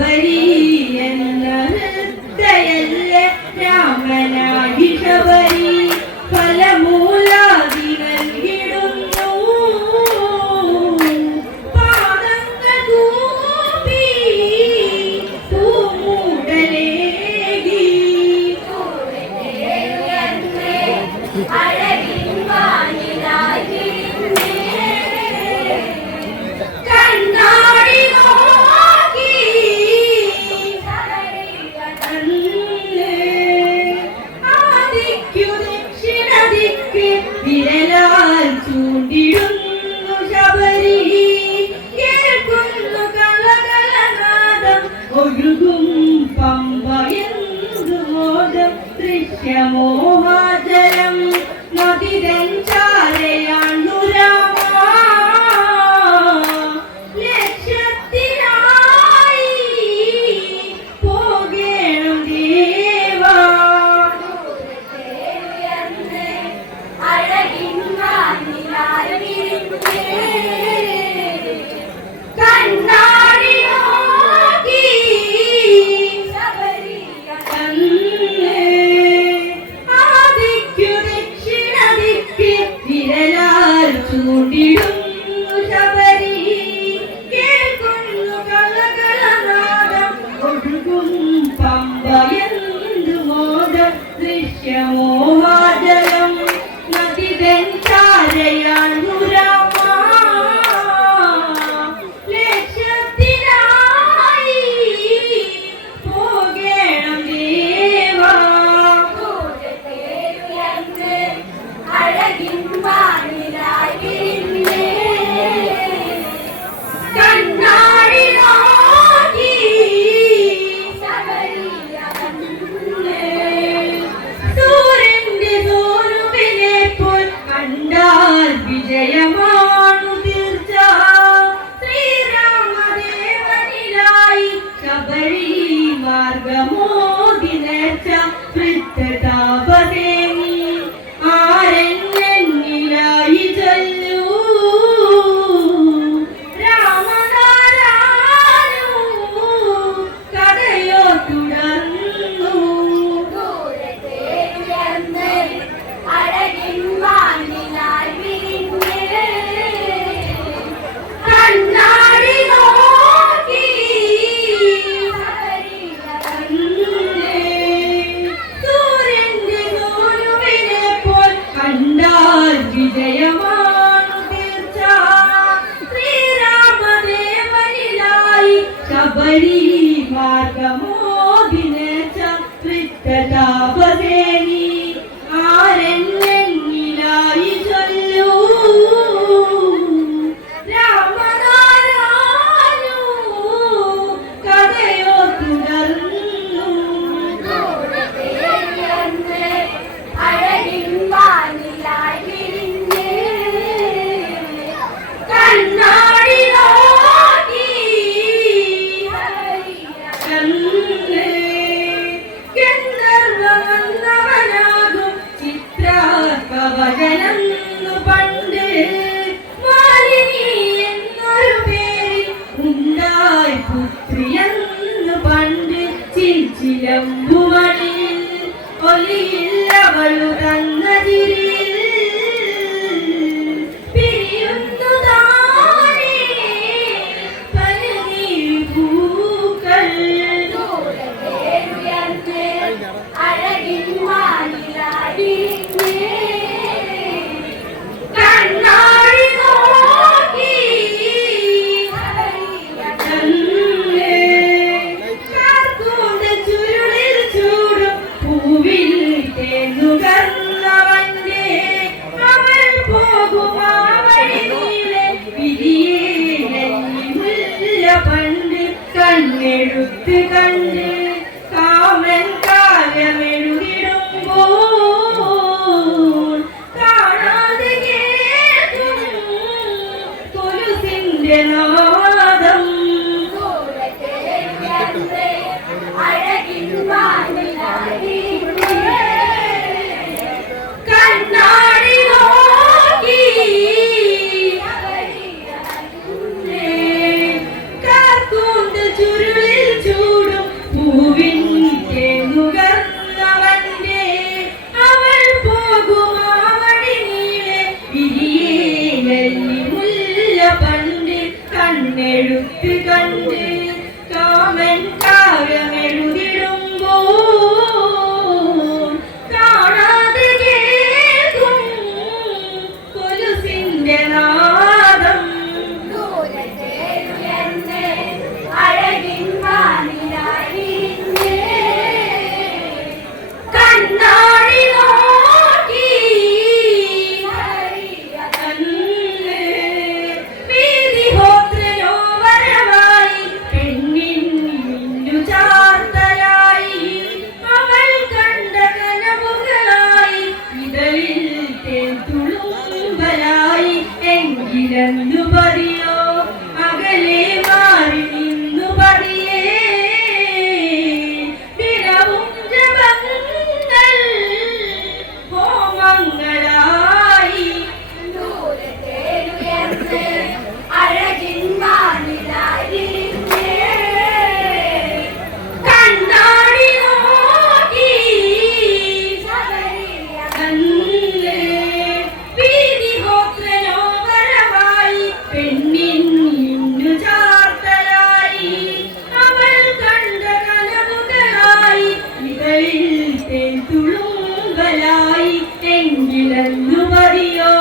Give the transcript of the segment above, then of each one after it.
ശബരിയെന്ന രാമനായി ശബരി തൃത്തതാപദേവി கண்டு cara, né? തെങ്കുകളിൽ തേൻ തുളുങ്കലായി തെങ്ങിലെന്നു മതിയോ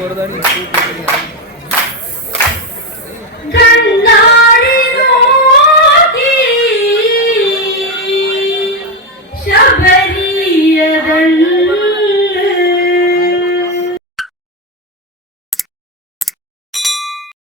വെറുതെ